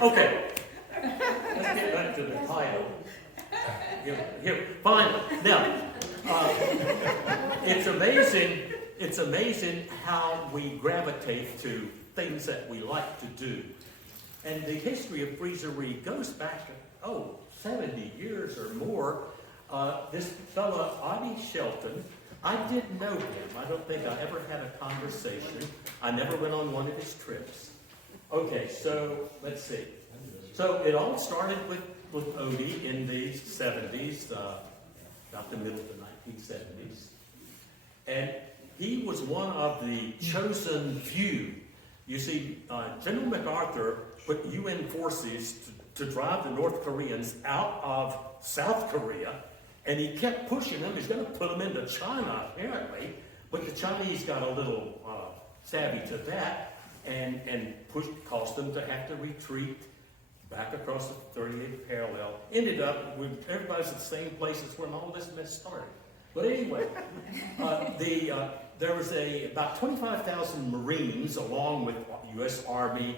Okay. Let's get back to the title. Here, finally. Now, it's amazing how we gravitate to things that we like to do. And the history of Freezeree goes back, 70 years or more. This fella, Audie Shelton, I didn't know him. I don't think I ever had a conversation. I never went on one of his trips. Okay, so let's see. So it all started with Odie in the 70s, about the middle of the 1970s. And he was one of the chosen few. You see, General MacArthur put UN forces to drive the North Koreans out of South Korea, and he kept pushing them. He's going to put them into China, apparently, but the Chinese got a little savvy to that and caused them to have to retreat back across the 38th parallel. Ended up with everybody's at the same place as when all this mess started. But anyway, there was about 25,000 Marines along with U.S. Army.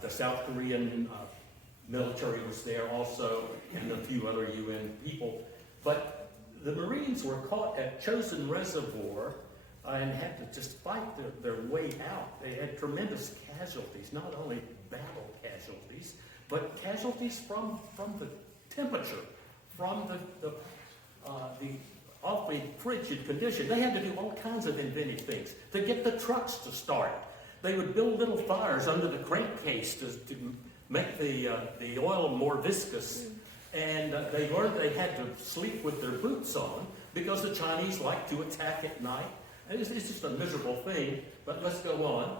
The South Korean military was there also, and a few other UN people. But the Marines were caught at Chosin Reservoir and had to just fight their way out. They had tremendous casualties, not only battle casualties, but casualties from the temperature, from the awfully frigid condition. They had to do all kinds of inventive things to get the trucks to start. They would build little fires under the crankcase to make the oil more viscous. And they learned they had to sleep with their boots on because the Chinese like to attack at night. And it's just a miserable thing, but let's go on.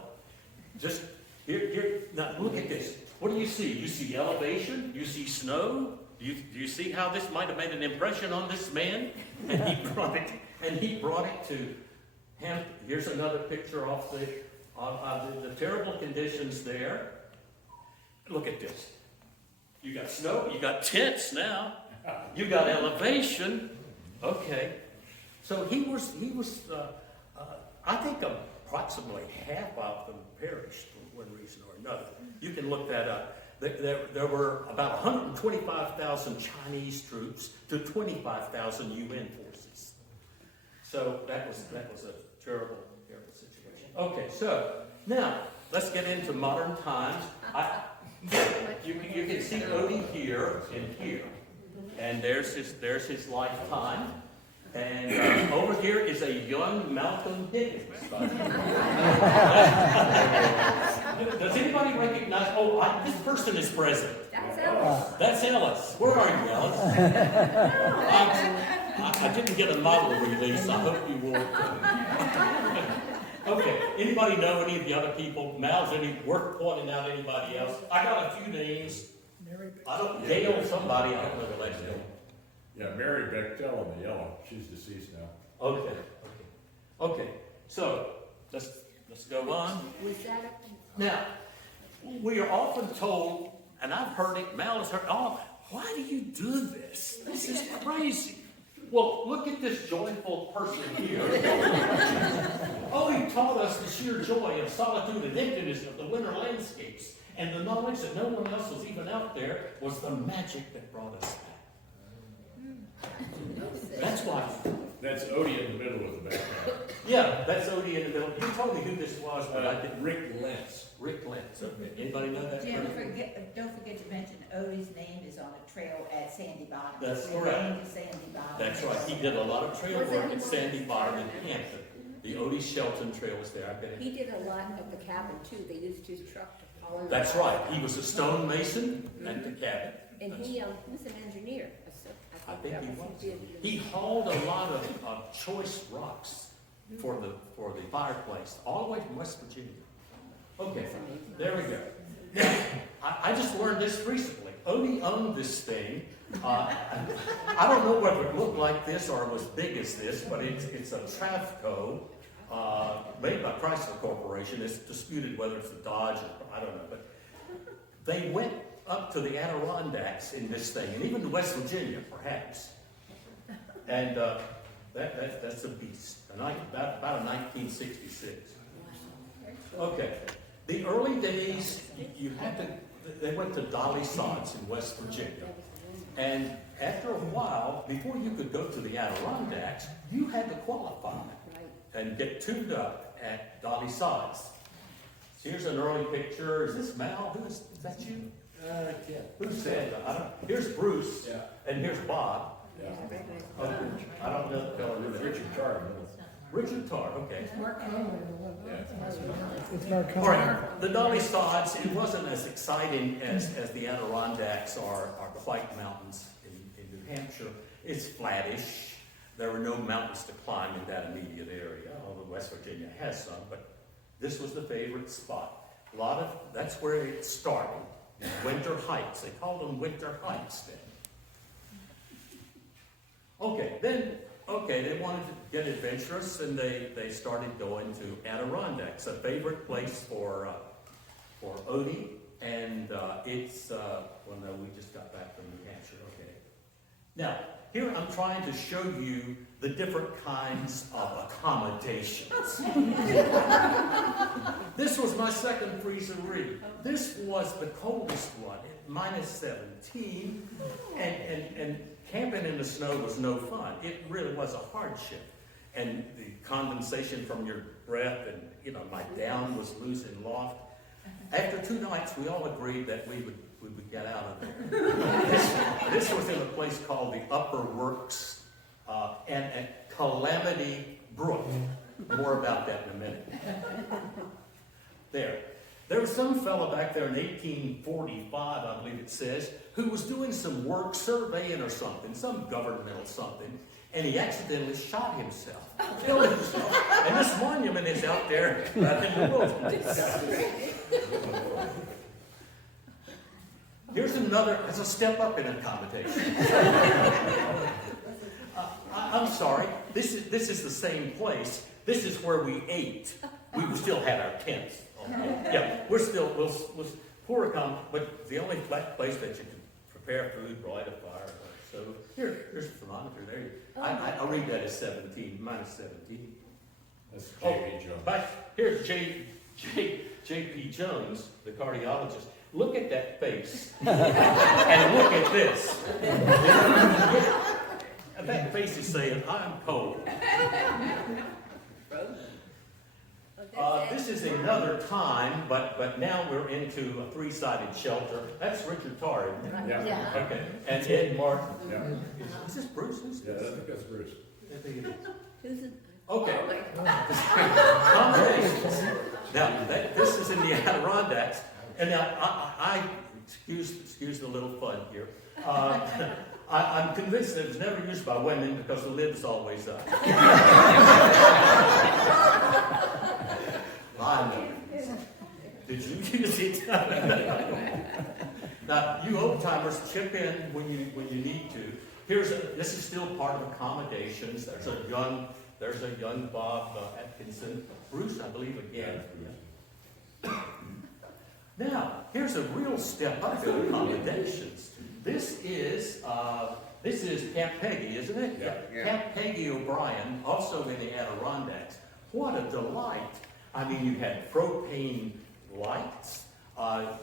Just here, now look at this. What do you see? You see elevation? You see snow? Do you see how this might have made an impression on this man? And he brought it to him. Here's another picture of the terrible conditions there. Look at this. You got snow, you got tents now, you got elevation. Okay. So he was I think approximately half of them perished for one reason or another. You can look that up. There were about 125,000 Chinese troops to 25,000 UN forces. So that was a terrible, terrible situation. Okay, so now let's get into modern times. You can see Odie here and here, and there's his lifetime. And over here is a young Malcolm Higgins. Does anybody recognize? Oh, this person is present. That's Ellis. That's Ellis. Where are you, Ellis? I didn't get a model release. I hope you will. Okay. Anybody know any of the other people? Mal's any worth pointing out? Anybody else? I got a few names. Gail, somebody. I don't know the last name. Yeah, Mary Bechtel in the yellow. She's deceased now. Okay. So let's go on. Now, we are often told, and I've heard it, Mal has heard, why do you do this? This is crazy. Well, look at this joyful person here. He taught us the sheer joy of solitude and emptiness of the winter landscapes, and the knowledge that no one else was even out there was the magic that brought us back. That's why. That's Odie in the middle of the background. Yeah, that's Odie in the middle. You told me who this was, but I didn't. Rick Lentz. Rick Lentz. Okay. Anybody know that? Jim, don't forget to mention Odie's name is on a trail at Sandy Bottom. That's It's correct. named Sandy Bottom. That's right. He did a lot of trail work at Sandy Bottom in Hampton. The Odie Shelton Trail was there. I've been. He did a lot at the cabin too. They used his truck to follow. That's right. He was a stone-mason at the cabin. And he was an engineer. I think he was. He hauled a lot of choice rocks for the fireplace, all the way from West Virginia. Okay, there we go. Now, I just learned this recently. Odie owned this thing. I don't know whether it looked like this or it was big as this, but it's a Travco made by Chrysler Corporation. It's disputed whether it's a Dodge or I don't know, but they went up to the Adirondacks in this thing, and even to West Virginia, perhaps. And that's a beast. About a 1966. Okay. The early days, you had to they went to Dolly Sods in West Virginia. And after a while, before you could go to the Adirondacks, you had to qualify and get tuned up at Dolly Sods. Here's an early picture. Is this Mal? Is that you? Who said? I don't. Here's Bruce. Yeah. And here's Bob. Yeah. Okay. I don't know the fellow. With Richard Tarr. Richard Tarr. Okay. It's Mark All right. The Dolly Sods. It wasn't as exciting as the Adirondacks are the White Mountains in New Hampshire. It's flattish. There were no mountains to climb in that immediate area, although West Virginia has some. But this was the favorite spot. That's where it started. Winter Heights. They called them Winter Heights then. They wanted to get adventurous, and they started going to Adirondacks, a favorite place for Odie, and it's, well no, we just got back from New Hampshire, okay. Now, here I'm trying to show you the different kinds of accommodations. This was my second Freezeree. This was the coldest one, at -17, and camping in the snow was no fun. It really was a hardship. And the condensation from your breath, and my down was losing loft. After 2 nights, we all agreed that we would get out of there. This was in a place called the Upper Works and at Calamity Brook. More about that in a minute. There was some fellow back there in 1845, I believe it says, who was doing some work, surveying or something, some governmental something, and he accidentally shot himself, killed himself. And this monument is out there right in the wilderness. Here's another, it's a step up in accommodation. I'm sorry, this is the same place. This is where we ate. We still had our tents. Okay. Yeah, we'll pour but the only flat place that you can prepare food, light a fire. So here's the thermometer there. I'll read that as 17, -17. That's J.P. Jones. But here's J.P. Jones, the cardiologist. Look at that face. And look at this. And that face is saying, I'm cold. This is another time, but now we're into a 3-sided shelter. That's Richard Tarr, isn't it? Yeah. Okay. And Ed Martin. Yeah. Is this Bruce? Yeah, I think that's Bruce. I think it is. Who's it? Okay. Accommodations. Now, this is in the Adirondacks. And now, I excuse the little fun here. I'm convinced that it's never used by women because the lid's always up. I know. Did you use it? Now, you old-timers, chip in when you need to. This is still part of accommodations. There's a young Bob Atkinson. Bruce, I believe, again. Now, here's a real step up in accommodations. This is Camp Peggy, isn't it? Yeah. Camp Peggy O'Brien, also in the Adirondacks. What a delight! I mean, you had propane lights. The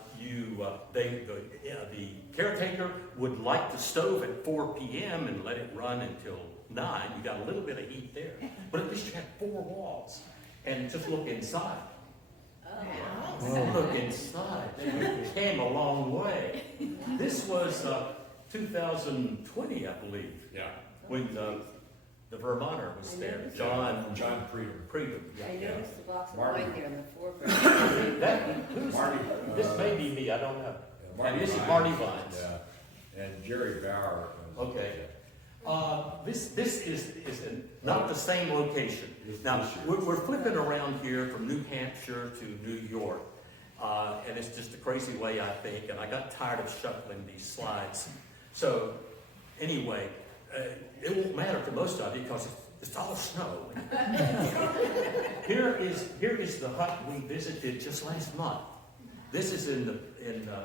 caretaker would light the stove at 4 p.m. and let it run until 9. You got a little bit of heat there, but at least you had 4 walls. And just look inside. Look inside. It came a long way. This was 2020, I believe. Yeah. When the Vermonter was there. John Preeter. I noticed the box of Marty. wine there on the floor. Marty. This may be me, I don't know. Marty And this is Vines. Marty Vines. Yeah. And Jerry Bauer. Okay. This is not the same location. Now, we're flipping around here from New Hampshire to New York. And it's just a crazy way, I think. And I got tired of shuffling these slides. So, anyway, it won't matter to most of you because it's all snow. Here is the hut we visited just last month. This is in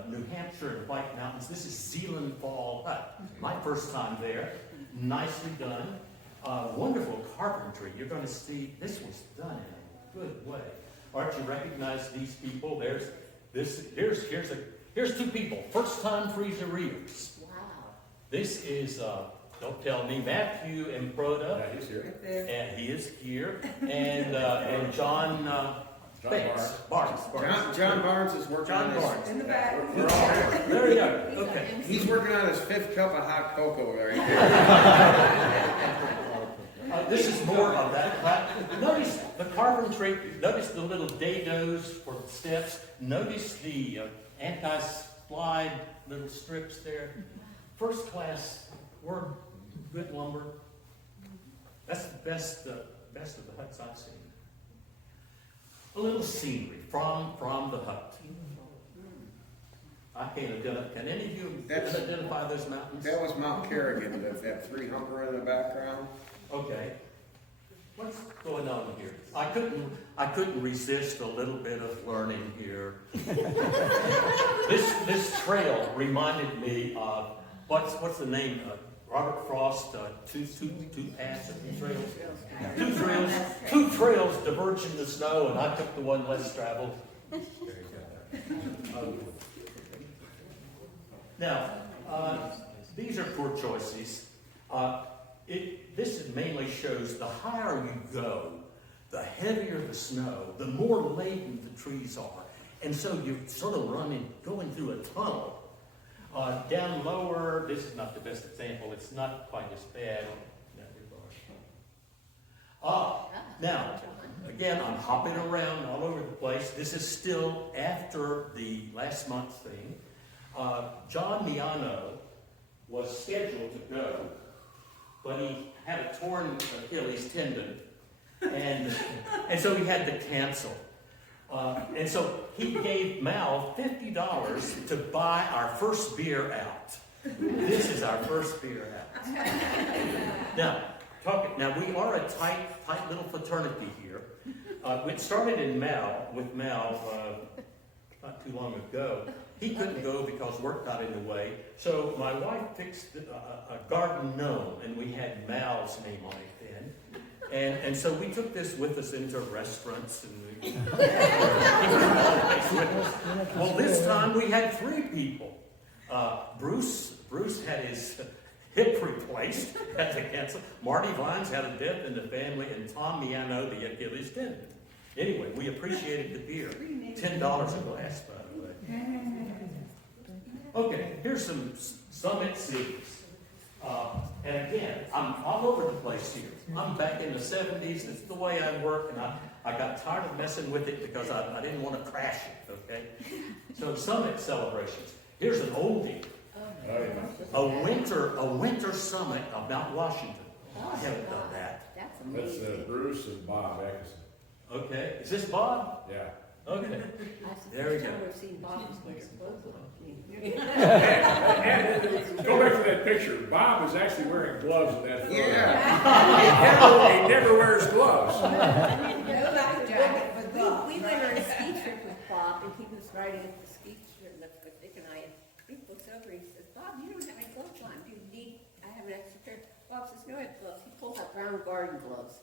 New Hampshire and White Mountains. This is Zealand Fall Hut. My first time there. Nicely done. Wonderful carpentry. You're going to see this was done in a good way. Art, you recognize these people? Here's Here's two people, first-time freezereers. Wow. This is, don't tell me, Matthew Improda, Yeah, he's here. and he is here, and John Bates. Barnes. John Barnes is working John on his, Barnes. In the back. We're all here. There you go, okay. he's working on his 5th cup of hot cocoa right here. This is more of that. Notice the carpentry, notice the little dados for the steps, notice the anti-slide little strips there. First class, good lumber. That's the best of the huts I've seen. A little scenery from the hut. I can't identify, can any of you identify those mountains? That was Mount Kerrigan, that 3-humper in the background. Okay. What's going on here? I couldn't resist a little bit of learning here. This trail reminded me of what's the name? Robert Frost, two paths or two trails. Two trails diverged in the snow, and I took the one less traveled. Now, these are poor choices. This mainly shows the higher you go, the heavier the snow, the more laden the trees are. And so you're sort of going through a tunnel. Down lower, this is not the best example. It's not quite as bad. Now, again, I'm hopping around all over the place. This is still after the last month's thing. John Miano was scheduled to go, but he had a torn Achilles tendon, and so he had to cancel. And so he gave Mal $50 to buy our first beer out. This is our first beer out. Now we are a tight little fraternity here. It started with Mal not too long ago. He couldn't go because work got in the way. So my wife fixed a garden gnome, and we had Mal's name on it then. And so we took this with us into restaurants. Well, this time we had 3 people. Bruce had his hip replaced, had to cancel. Marty Vines had a death in the family, and Tom Miano, the Achilles tendon. Anyway, we appreciated the beer. $10 a glass, by the way. Okay, here's some summit scenes. And again, I'm all over the place here. I'm back in the 70s. It's the way I work, and I got tired of messing with it because I didn't want to crash it, okay? So summit celebrations. Here's an oldie. A winter summit of Mount Washington. I haven't done that. That's That's amazing. Bruce and Bob Eckerson. Okay, is this Bob? Yeah. Okay. That's There we the go. first time I've seen Bob's winter clothes on. And go back to that picture. Bob is actually wearing gloves in that photo. Yeah. He never wears gloves. No life jacket for Bob. We went on a ski trip with Bob, and he was riding the ski trip with Dick and I. And he looks over and he says, "Bob, you don't have any gloves on. Do you need? I have an extra pair." Bob says, "No, I have gloves." He pulls out brown garden gloves.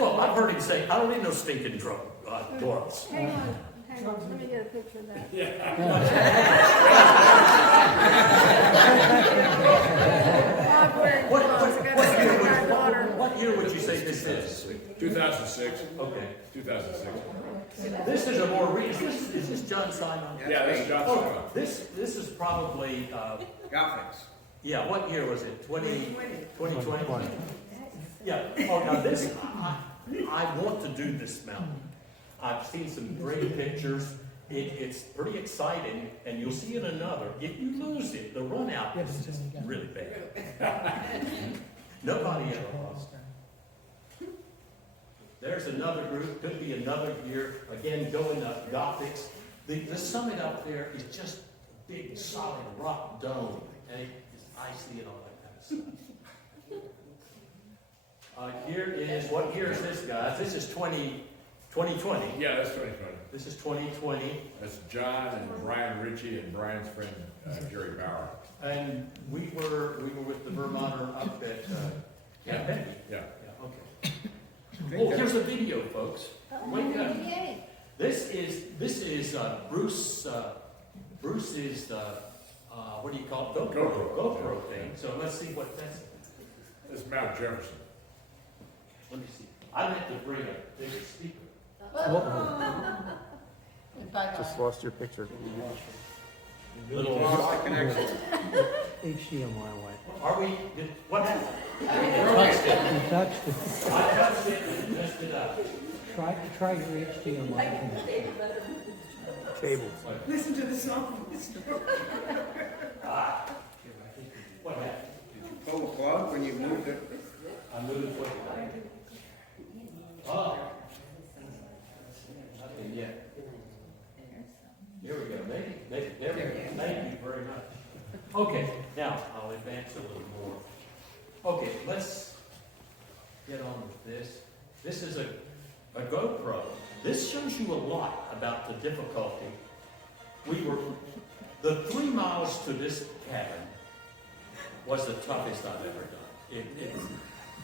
Well, I've heard him say, I don't need no stinking gloves. Hang on, let me get a picture of that. Bob wearing What, gloves, I gotta say, my daughter. what year would you say this is? 2006. Okay. 2006. This is a more recent, is this John Simon? Yeah, that's John Oh, Simon. this is probably, Gothics. yeah, what year was it? 2020? Yeah, oh, now this, I want to do this mountain. I've seen some great pictures. It's pretty exciting, and you'll see in another. If you lose it, the run out is just really bad. Nobody ever lost. There's another group, could be another year, again, going up Gothics. The summit up there is just a big solid rock dome, and it's icy and all that kind of stuff. Here is, what year is this, guys? This is 2020. Yeah, that's 2020. This is 2020, That's John and Brian Ritchie and Brian's friend Jerry Bauer. and we were with the Vermonter up at Camp Benton. Yeah. Yeah, okay. Oh, here's a video, folks. Wake up. Yay. This is Bruce Bruce is the, what do you call it? GoPro. GoPro thing. So let's see what that's. This is Mount Jefferson. Let me see. I meant to bring a bigger speaker. Just lost your picture. Little. Lost the connection. HDMI away. Are we? What happened? You touched it. I touched it and messed it up. Try your HDMI. Cable. Listen to the song. What happened? Did you pull the plug when you moved it? I moved what? Oh. Nothing yet. Here we go. Maybe, there we go. Thank you very much. Okay, now I'll advance a little more. Okay, let's get on with this. This is a GoPro. This shows you a lot about the difficulty. The 3 miles to this cabin was the toughest I've ever done.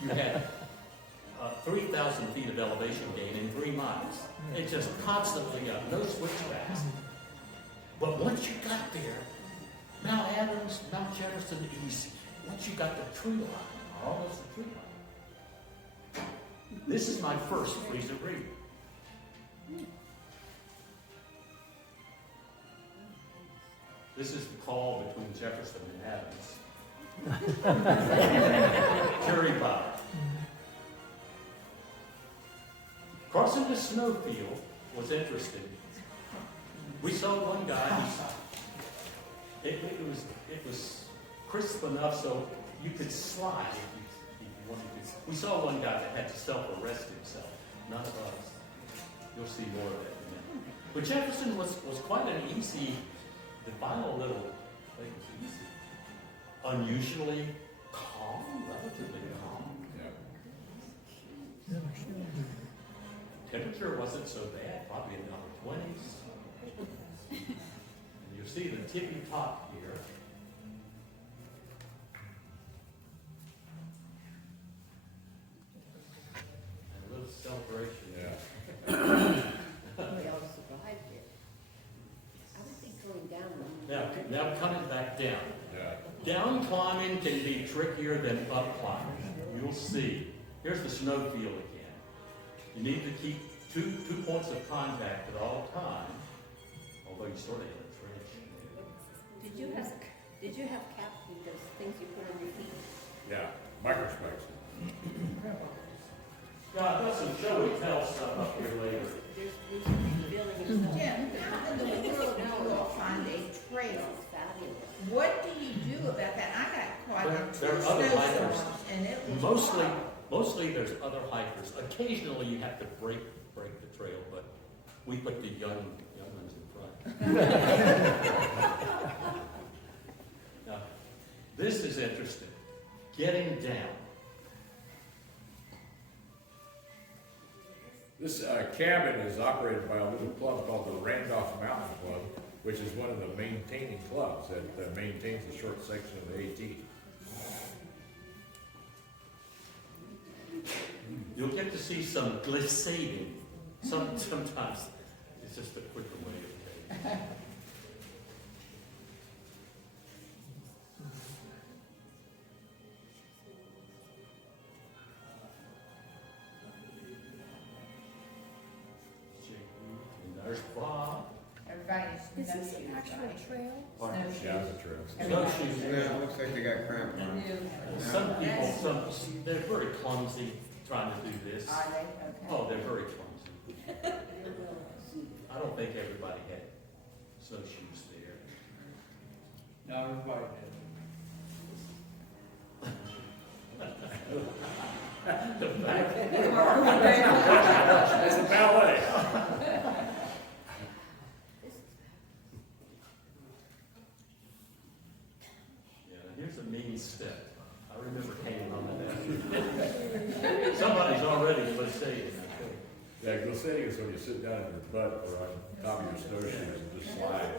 You had 3,000 feet of elevation gain in 3 miles. It just constantly up, no switchbacks. But once you got there, Mount Adams, Mount Jefferson, easy. Once you got the tree line, almost the tree line. This is my first Freezeree. This is the call between Jefferson and Adams. Jury by. Crossing the snowfield was interesting. We saw one guy. It was crisp enough so you could slide if you wanted to. We saw one guy that had to self-arrest himself. None of us. You'll see more of that in a minute. But Jefferson was quite an easy. The final little thing was easy. Unusually calm, relatively calm. Yeah. Temperature wasn't so bad, probably in the upper 20s. And you see the tippy top here. And a little celebration. Yeah. We all survived it. I would think going down. Now coming back down. Yeah. Down climbing can be trickier than up climbing. You'll see. Here's the snowfield again. You need to keep two points of contact at all times. Although you sort of hit a trench. Did you have caps with those things you put on your feet? Yeah. Microspecs. Yeah, I've got some show and tell stuff up here later. There's building and stuff. Jim, how in the world do you all find a trail? It's fabulous. What do you do about that? I got caught on There 2 are other hikers. snowstorms and it was Mostly there's other hikers. Occasionally you have to break the trail, but we put the young ones in front. Now, this is interesting. Getting down. This cabin is operated by a little club called the Randolph Mountain Club, which is one of the maintaining clubs that maintains the short section of the AT. You'll get to see some glissading. Sometimes it's just a quicker way of taking it. There's Bob. everybody's Is this an snowshoes, actual right? trail? Snowshoes. Yeah, it's a trail. Snowshoes. Yeah, it looks like they got cramped on. Some people, they're very clumsy trying to do this. Are they? Okay. Oh, they're very clumsy. I don't think everybody had snowshoes there. No, everybody did. It's a ballet. Yeah, here's a mean step. I remember hanging on to that. Somebody's already glissading, I think. Yeah, glissading is when you sit down in your butt or on top of your snowshoes and just slide.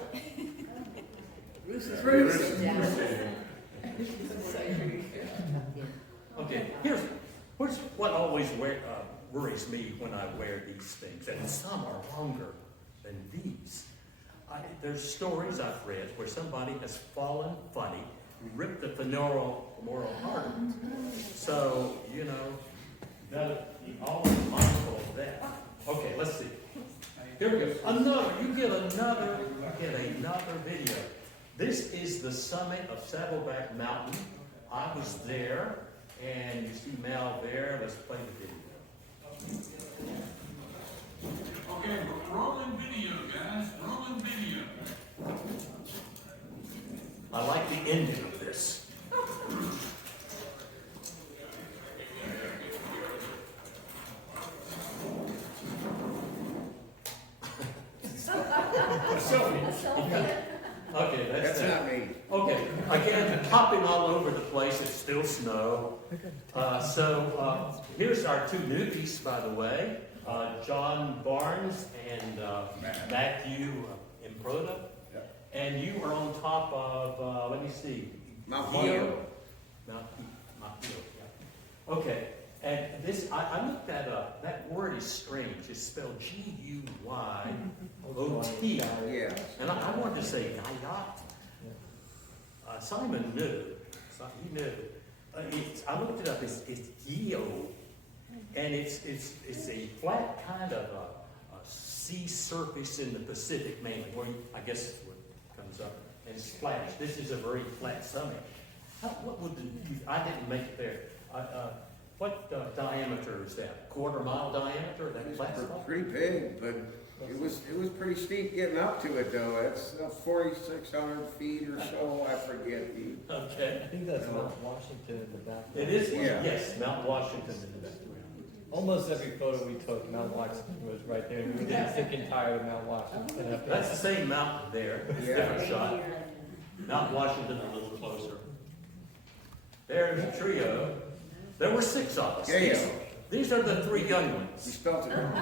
Bruce is Bruce. down. Okay, here's what always worries me when I wear these things, and some are longer than these. I there's stories I've read where somebody has fallen funny, ripped the femoral artery. So, you know, that, be always mindful of that. Okay, let's see. Here we go. You get another video. This is the summit of Saddleback Mountain. I was there, and you see Mal there. Let's play the video. Okay, rolling video, guys. Rolling video. I like the ending of this. Okay, That's not me. Okay, again, hopping all over the place, it's still snow. Here's our two newbies, by the way, John Barnes and Matthew Improda. Yep. And you are on top of, let me see. Mount Gio. Gio. Mount Gio, yeah. Okay, and this, I looked that up. That word is strange. It's spelled Guyot. Yeah. And I wanted to say Guyot. Simon knew. He knew. I looked it up. It's Gio, and it's a flat kind of a sea surface in the Pacific mainly, where I guess it's what comes up, and it's flat. This is a very flat summit. What would I didn't make it there. What diameter is that? Quarter mile diameter? That flat spot? Pretty big, but it was pretty steep getting up to it though. It's 4,600 feet or so. I forget the. Okay. I think that's Mount Washington in the back. It is, Yeah. yes, Mount Washington in the back. Almost every photo we took, Mount Washington was right there. We were Yeah. sick and tired of Mount Washington. After That's the same mountain there, it's a Yeah. different shot. Mount Washington a little closer. There's a trio. There were 6 of us. Yeah. These are the 3 young You ones. spelled it wrong.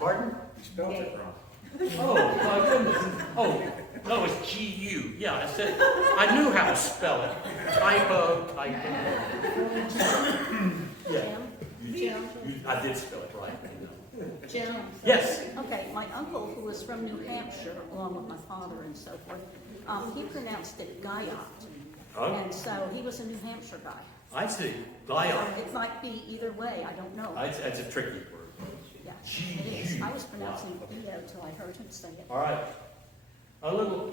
Pardon? You spelled it wrong. Oh, my goodness. Oh, no, it's G-U. Yeah, I said, I knew how to spell it. Typo. Yeah. Jim. I did spell it right. Jim? Yes. Okay, my uncle, who was from New Hampshire, along with my father and so forth, he pronounced it Guyot. Oh, And so he was a New Hampshire guy. I see. Lion. It might be either way, I don't know. That's a tricky word. Yeah, it is. I was pronouncing it till I heard him say it. All right.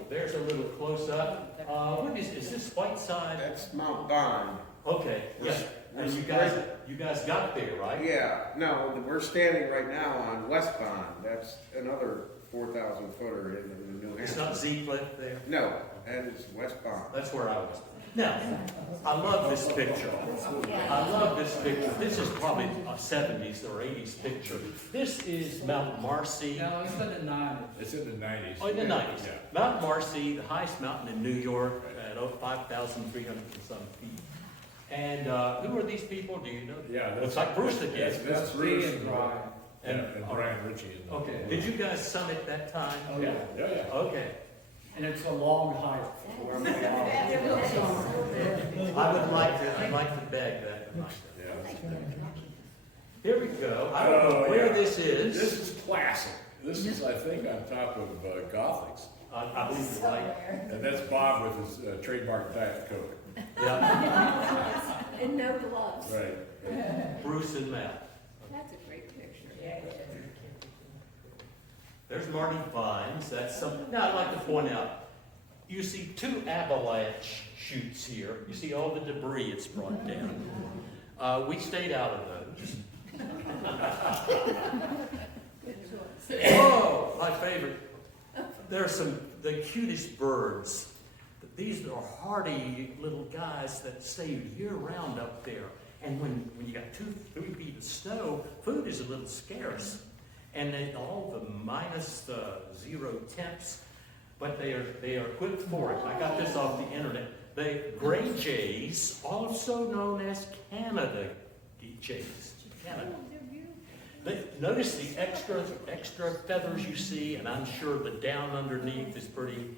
There's a little close up. What is this Whiteside? That's Mount Bond. Okay, yeah. And you guys got there, right? Yeah. No, we're standing right now on West Bond. That's another 4,000 footer in the New Hampshire. It's not Z-Cliff there? No, that is West Bond. That's where I was. Now, I love this picture. I love this picture. This is probably a 70s or 80s picture. This is Mount Marcy. No, it's in the 90s. It's in the 90s. Oh, in the 90s. Yeah. Mount Marcy, the highest mountain in New York at 5,300 and some feet. And who are these people? Do you know? Yeah, It's like Bruce again. That's Steve Bruce and Brian. and Brian Ritchie. Okay. Did you guys summit that time? Oh, Yeah, yeah. yeah. Okay. And it's a long hike. I'd like to beg that tonight. Yeah. Here we go. I don't know where this is. This is classic. This is, I think, on top of Gothics. I believe you're right. And that's Bob with his trademark Diet Coke. Yeah. And no gloves. Right. Bruce and Matt. That's a great picture. There's Marty Vines. That's something. Now, I'd like to point out, you see 2 avalanche chutes here. You see all the debris it's brought down. We stayed out of those. Oh, my favorite. There's the cutest birds. These are hardy little guys that stay year-round up there. And when you got 2-3 feet of snow, food is a little scarce. And all the minus 0 temps, but they are equipped for it. I got this off the internet. The gray jays, also known as Canada jays. Canada. Notice the extra feathers you see, and I'm sure the down underneath is pretty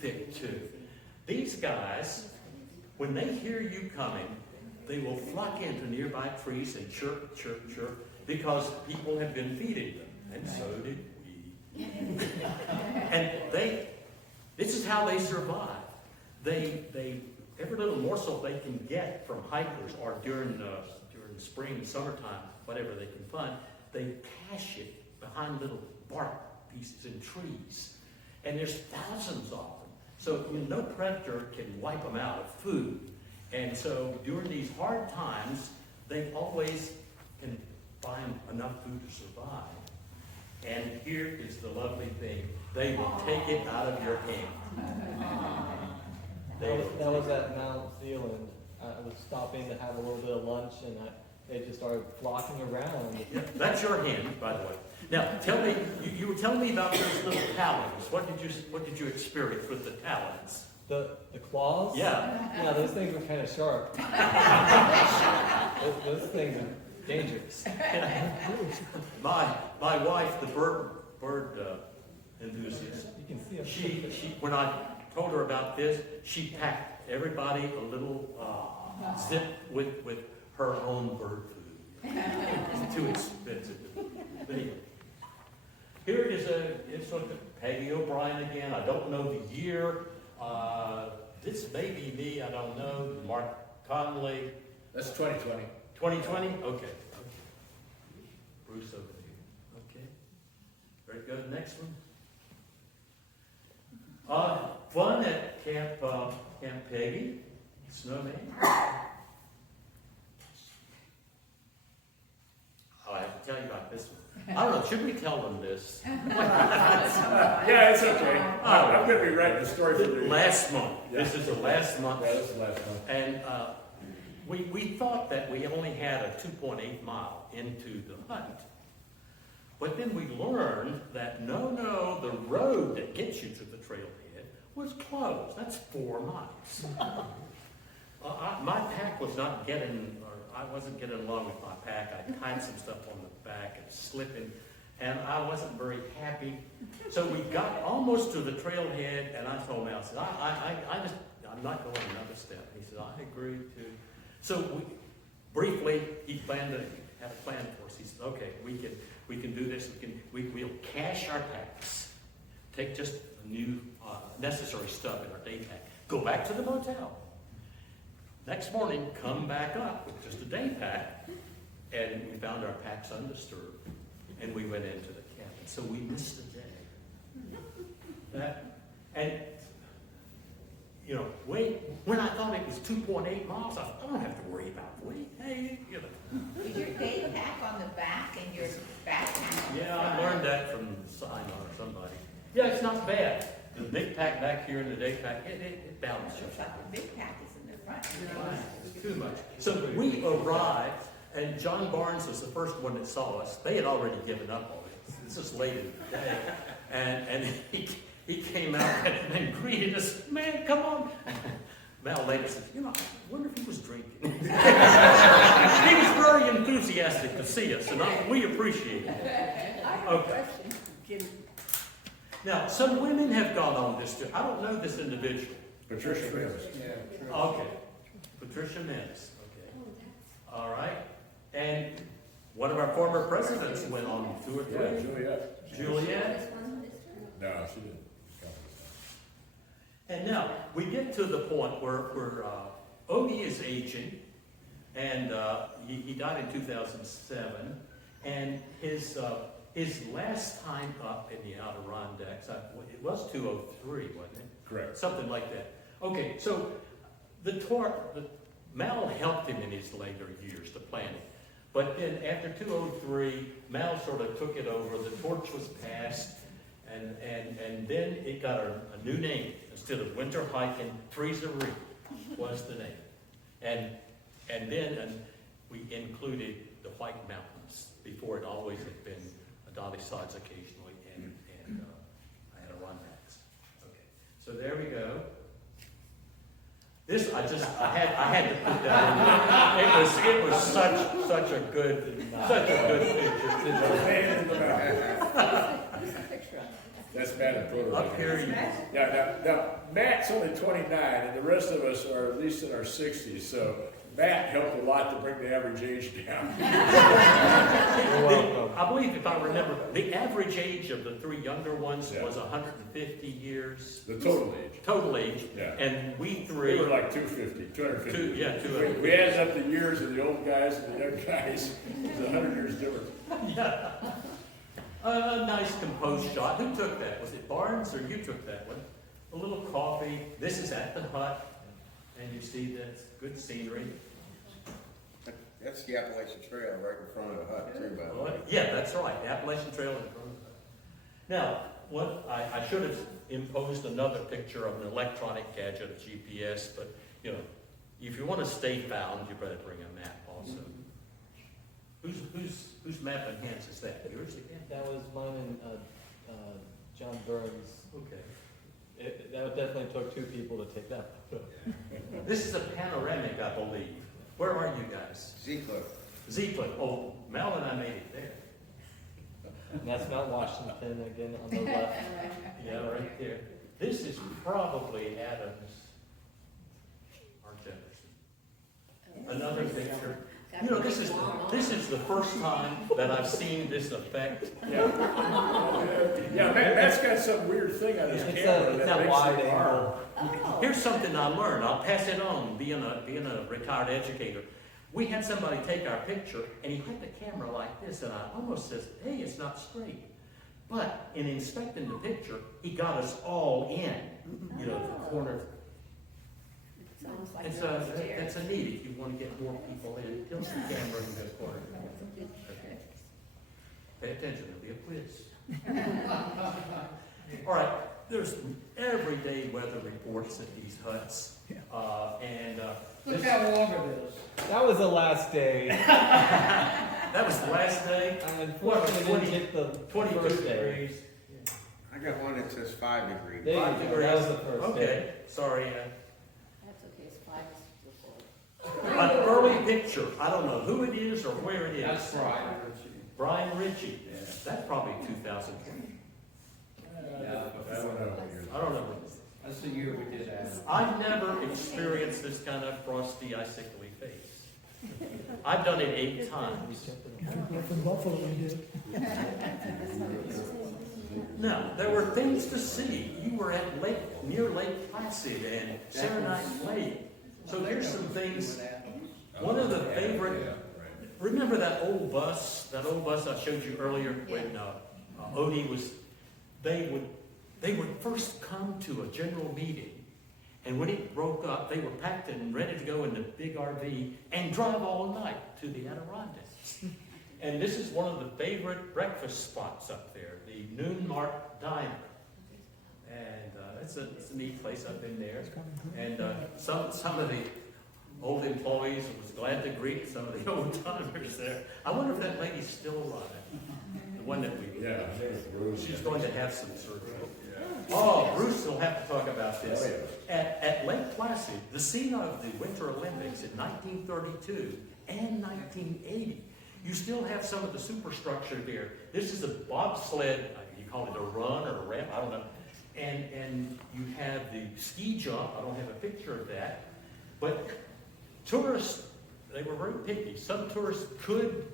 thick too. These guys, when they hear you coming, they will flock into nearby trees and chirp, chirp, chirp, because people have been feeding them, and so did we. And this is how they survive. Every little morsel they can get from hikers or during spring, summertime, whatever they can find, they cache it behind little bark pieces in trees. And there's thousands of them. So no predator can wipe them out of food. And so during these hard times, they always can find enough food to survive. And here is the lovely thing. They will take it out of your hand. That was at Mount Zealand. I was stopping to have a little bit of lunch, and they just started flocking around. Yeah, that's your hand, by the way. Now, tell me, you were telling me about those little talons. What did you experience with the talons? The claws? Yeah. Yeah, those things are kind of sharp. those things are dangerous. My wife, the bird enthusiast, You can see them. she when I told her about this, she packed everybody a little zip with her own bird food. It's too expensive. But anyway, here is it's sort of Peggy O'Brien again. I don't know the year. This may be me. I don't know. Mark Conley. That's 2020. 2020? Okay. Bruce over here. Okay. Very good. Next one. Fun at Camp Peggy. Snowman. Oh, I have to tell you about this one. I don't know. Should we tell them this? Yeah, it's okay. I'm going to be writing the story for you. Last month. Yeah. This is the last month. Yeah, this is the last one. And we thought that we only had a 2.8 mile into the hunt. But then we learned that no, the road that gets you to the trailhead was closed. That's 4 miles. My pack was not getting, or I wasn't getting along with my pack. I tied some stuff on the back and slipping, and I wasn't very happy. So we got almost to the trailhead, and I told him, I said, I'm not going another step. He said, I agree too. So briefly, he had a plan for us. He said, okay, we can do this. We'll cache our packs, take just the new necessary stuff in our day pack, go back to the motel. Next morning, come back up with just a day pack, and we found our packs undisturbed, and we went into the cabin. So we missed the day. When I thought it was 2.8 miles, I thought, I don't have to worry about weight. Hey, Is your day pack on the back and your backpack? Yeah, I learned that from Simon or somebody. Yeah, it's not bad. The big pack back here and the day pack, it balances. Looks like the big pack is in the front. It's too much. So we arrived, and John Barnes was the first one that saw us. They had already given up on it. This is late in the day. And he came out and greeted us. Man, come on. Mal later says, I wonder if he was drinking. He was very enthusiastic to see us, and we appreciate it. I have a question, Jim. Now, some women have gone on this too. I don't know this individual. Patricia Mims. Okay. Patricia Mims. Okay. Oh, that's. All right. And one of our former presidents went on 2 or 3. Yeah, Juliet. Juliet. This one, this one? No, she didn't. And now we get to the point where Odie is aging, and he died in 2007, and his last time up in the Adirondacks, it was 203, wasn't it? Correct. Something like that. Okay, so Mal helped him in his later years to plan it. But then after 203, Mal sort of took it over, the torch was passed, and then it got a new name. Instead of winter hiking, Freezeree was the name. And then we included the White Mountains. Before it always had been Dolly Sides occasionally and Adirondacks. Okay, so there we go. This I had to put that in. It was such a good picture. That's Matt and Porter. Up here, Now, Matt's only 29, and the rest of us are at least in our 60s, so Matt helped a lot to bring the average age down. You're welcome. I believe, if I remember, the average age of the three younger ones Yeah. was 150 years. The total age. Total age. Yeah. And we We three, were like 250, 250. Two, yeah, 250. We added up the years of the old guys and the young guys. It's 100 years difference. yeah. A nice composed shot. Who took that? Was it Barnes or you took that one? A little coffee. This is at the hut. And you see that's good scenery. That's the Appalachian Trail right in front of the hut too, by the way. Yeah, that's right, the Appalachian Trail in front of that. Now, what, I should have imposed another picture of an electronic gadget, a GPS, but, you know, if you want to stay found, you better bring a map also. Whose map and hands is that? Yours again? That was mine and John Burns. Okay. That definitely took two people to take that photo. This is a panoramic, I believe. Where are you guys? Z-Cliff. Z-Cliff. Oh, Mel and I made it there. And that's Mount Washington again on the left. Yeah, right there. This is probably Adams or Jefferson. Another picture. You know, this is the first time that I've seen this effect. Yeah. Yeah, Matt's got some weird thing on his It's camera that that makes wide it hard. angle. Here's something I learned. I'll pass it on, being a retired educator. We had somebody take our picture, and he had the camera like this, and I almost says, hey, it's not straight. But in inspecting the picture, he got us all in, you know, the corner. It's almost like It's you're a, upstairs. that's a need if you want to get more people in. Tilt the camera in the corner. Okay. Pay attention, there'll be a quiz. All right, there's everyday weather reports at these huts. Look This- how long it is. That was the last day. that was the last day. I unfortunately didn't get the 22 first day. degrees. I got one that says 5 degrees. There you 5 go. degrees. That was the first day. Okay, sorry. That's okay, it's 5 before. An early picture. I don't know who it is or where it is. That's right. Brian Ritchie. That's probably 2020. I don't know. I don't know. That's the year we did that. I've never experienced this kind of frosty, icicly face. I've done it 8 times. Now, there were things to see. You were at near Lake Placid and Saranac Lake. So here's some things. One of the favorite, remember that old bus I showed you earlier when Odie was, they would first come to a general meeting. And when it broke up, they were packed and ready to go in the big RV and drive all night to the Adirondacks. And this is one of the favorite breakfast spots up there, the Newman Diner. And it's a neat place. I've been there. And some of the old employees was glad to greet some of the old timers there. I wonder if that lady's still alive. The one that we, Yeah, I think it's Bruce. she's going to have some surgery. Oh, Bruce will have to talk about this. Oh, At Lake Placid, the scene of the Winter Olympics in 1932 and 1980, you still have some of the superstructure there. This is a bobsled, you call it a run or a ramp, I don't know. And you have the ski jump. I don't have a picture of that. But tourists, they were very picky. Some tourists could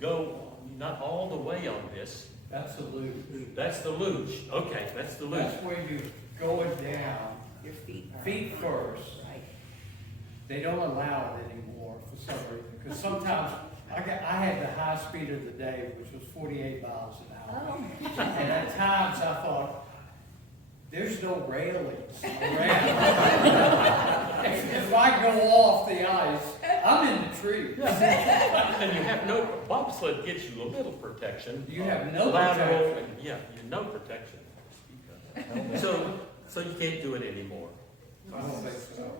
go not all the way on this. That's the luge. That's the luge. Okay, that's the luge. That's where you're going down, Your feet are. feet first. Right. They don't allow it anymore for some reason, because sometimes I had the high speed of the day, which was 48 miles an hour. Oh. And at times I thought, there's no railings around. if I go off the ice, I'm in the tree. And you have no, bobsled gives you a little protection. You have no Lateral, protection. and, yeah, you no protection. So you can't do it anymore. I don't think so.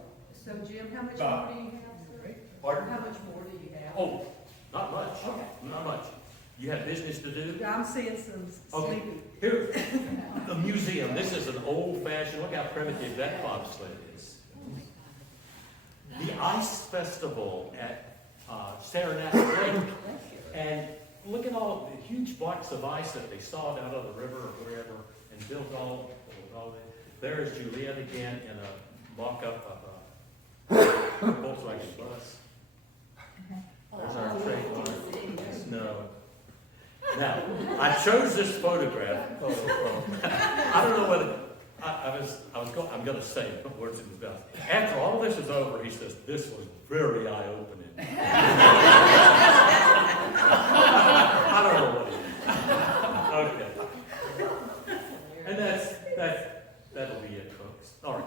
So Jim, how much Bob. more do you have, sir? Pardon? How much more do you have? Oh, not much, not much. You have business to do? I'm seeing some Okay, sleepy. here, the museum. This is an old-fashioned, look how primitive that bobsled is. The Ice Festival at Saranac Lake. And look at all the huge blocks of ice that they sawed out of the river or wherever and built all that. There's Juliet again in a mock-up of a Volkswagen bus. There's our trademark, snow. Now, I chose this photograph. I don't know whether, I'm gonna say it, put words in his mouth. After all this is over, he says, this was very eye-opening. I don't know what it is. Okay. And that'll be it, folks. All right.